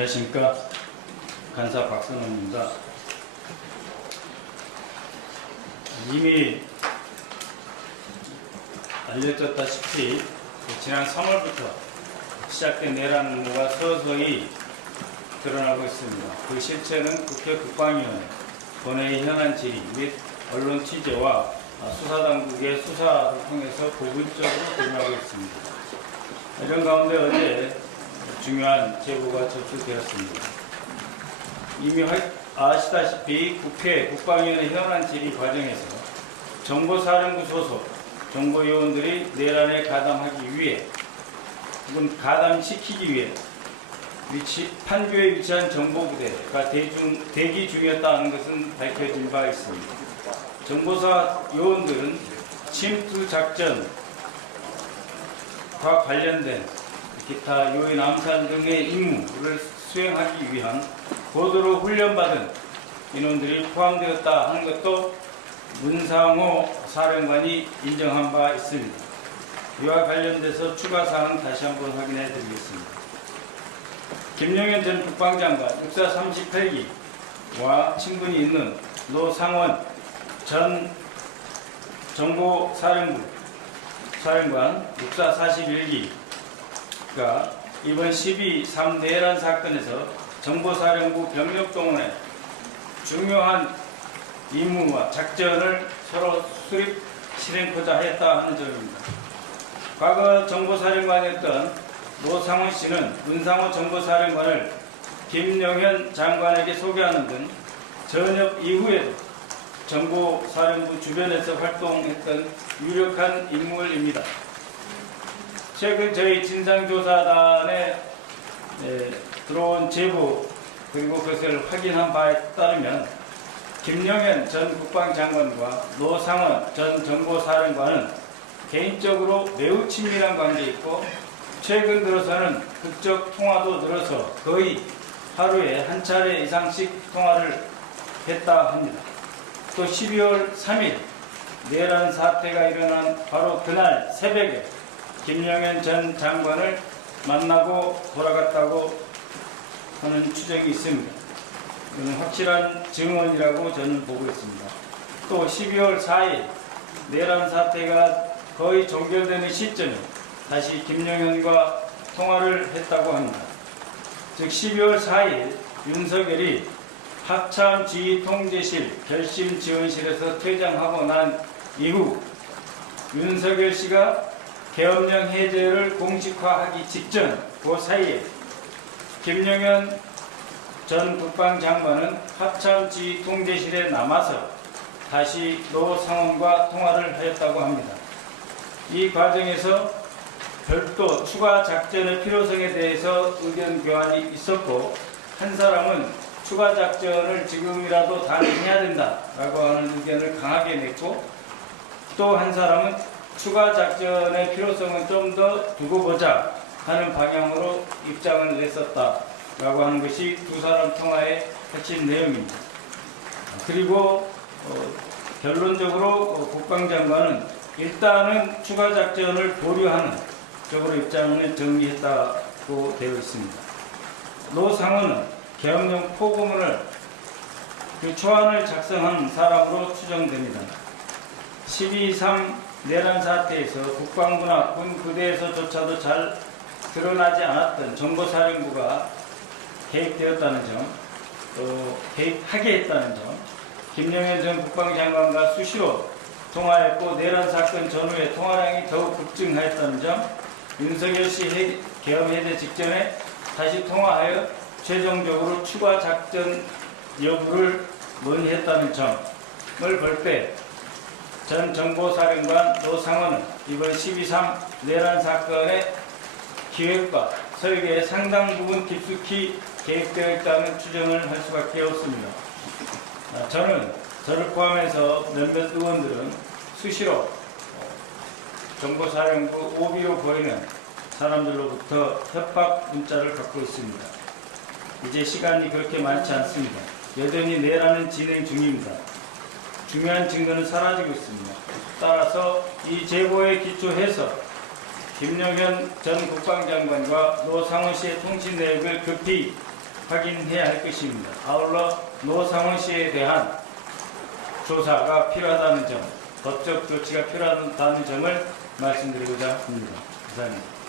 안녕하십니까. 간사 박선원입니다. 이미 알려졌다시피 지난 3월부터 시작된 내란 음모가 서서히 드러나고 있습니다. 그 실체는 국회 국방위원회, 본회의 현안 질의 및 언론 취재와 수사당국의 수사를 통해서 부분적으로 드러나고 있습니다. 이런 가운데 어제 중요한 제보가 접수되었습니다. 이미 아시다시피 국회 국방위원회 현안 질의 과정에서 정보사령부 소속 정보요원들이 내란에 가담하기 위해 혹은 가담시키기 위해 판교에 위치한 정보부대가 대기 중이었다는 것은 밝혀진 바 있습니다. 정보사 요원들은 침투 작전과 관련된 기타 요인 암살 등의 임무를 수행하기 위한 고도로 훈련받은 인원들이 포함되었다 하는 것도 문상호 사령관이 인정한 바 있습니다. 이와 관련돼서 추가 사항 다시 한번 확인해 드리겠습니다. 김영현 전 국방장관 육사 38기와 친분이 있는 노상원 전 정보사령관 육사 41기가 이번 12.3 내란 사건에서 정보사령부 병력 동원에 중요한 임무와 작전을 서로 수립 실행하고자 했다 하는 점입니다. 과거 정보사령관이었던 노상원 씨는 문상호 정보사령관을 김영현 장관에게 소개하는 등 전역 이후에도 정보사령부 주변에서 활동했던 유력한 인물입니다. 최근 저희 진상조사단에 들어온 제보 그리고 그것을 확인한 바에 따르면 김영현 전 국방장관과 노상원 전 정보사령관은 개인적으로 매우 친밀한 관계에 있고 최근 들어서는 극적 통화도 늘어서 거의 하루에 한 차례 이상씩 통화를 했다 합니다. 또 12월 3일 내란 사태가 일어난 바로 그날 새벽에 김영현 전 장관을 만나고 돌아갔다고 하는 추정이 있습니다. 이는 확실한 증언이라고 저는 보고 있습니다. 또 12월 4일 내란 사태가 거의 종결되는 시점에 다시 김영현과 통화를 했다고 합니다. 즉 12월 4일 윤석열이 합참지휘통제실 결심지원실에서 퇴장하고 난 이후 윤석열 씨가 계엄령 해제를 공식화하기 직전 그 사이에 김영현 전 국방장관은 합참지휘통제실에 남아서 다시 노상원과 통화를 하였다고 합니다. 이 과정에서 별도 추가 작전의 필요성에 대해서 의견 교환이 있었고 한 사람은 추가 작전을 지금이라도 단행해야 된다라고 하는 의견을 강하게 냈고 또 한 사람은 추가 작전의 필요성은 좀 더 두고 보자 하는 방향으로 입장을 냈었다라고 하는 것이 두 사람 통화의 핵심 내용입니다. 그리고 결론적으로 국방장관은 일단은 추가 작전을 보류하는 쪽으로 입장을 정리했다고 되어 있습니다. 노상원은 계엄령 포고문을 초안을 작성한 사람으로 추정됩니다. 12.3 내란 사태에서 국방부나 군 부대에서조차도 잘 드러나지 않았던 정보사령부가 개입되었다는 점, 또 개입하게 했다는 점, 김영현 전 국방장관과 수시로 통화했고 내란 사건 전후에 통화량이 더욱 급증하였다는 점, 윤석열 씨 계엄 해제 직전에 다시 통화하여 최종적으로 추가 작전 여부를 논의했다는 점을 볼 때 전 정보사령관 노상원은 이번 12.3 내란 사건의 기획과 설계에 상당 부분 깊숙이 개입되어 있다는 추정을 할 수밖에 없습니다. 저는 저를 포함해서 몇몇 의원들은 수시로 정보사령부 오비로 보이는 사람들로부터 협박 문자를 받고 있습니다. 이제 시간이 그렇게 많지 않습니다. 여전히 내란은 진행 중입니다. 중요한 증거는 사라지고 있습니다. 따라서 이 제보에 기초해서 김영현 전 국방장관과 노상원 씨의 통신 내역을 급히 확인해야 할 것입니다. 아울러 노상원 씨에 대한 조사가 필요하다는 점, 법적 조치가 필요하다는 점을 말씀드리고자 합니다. 이상입니다.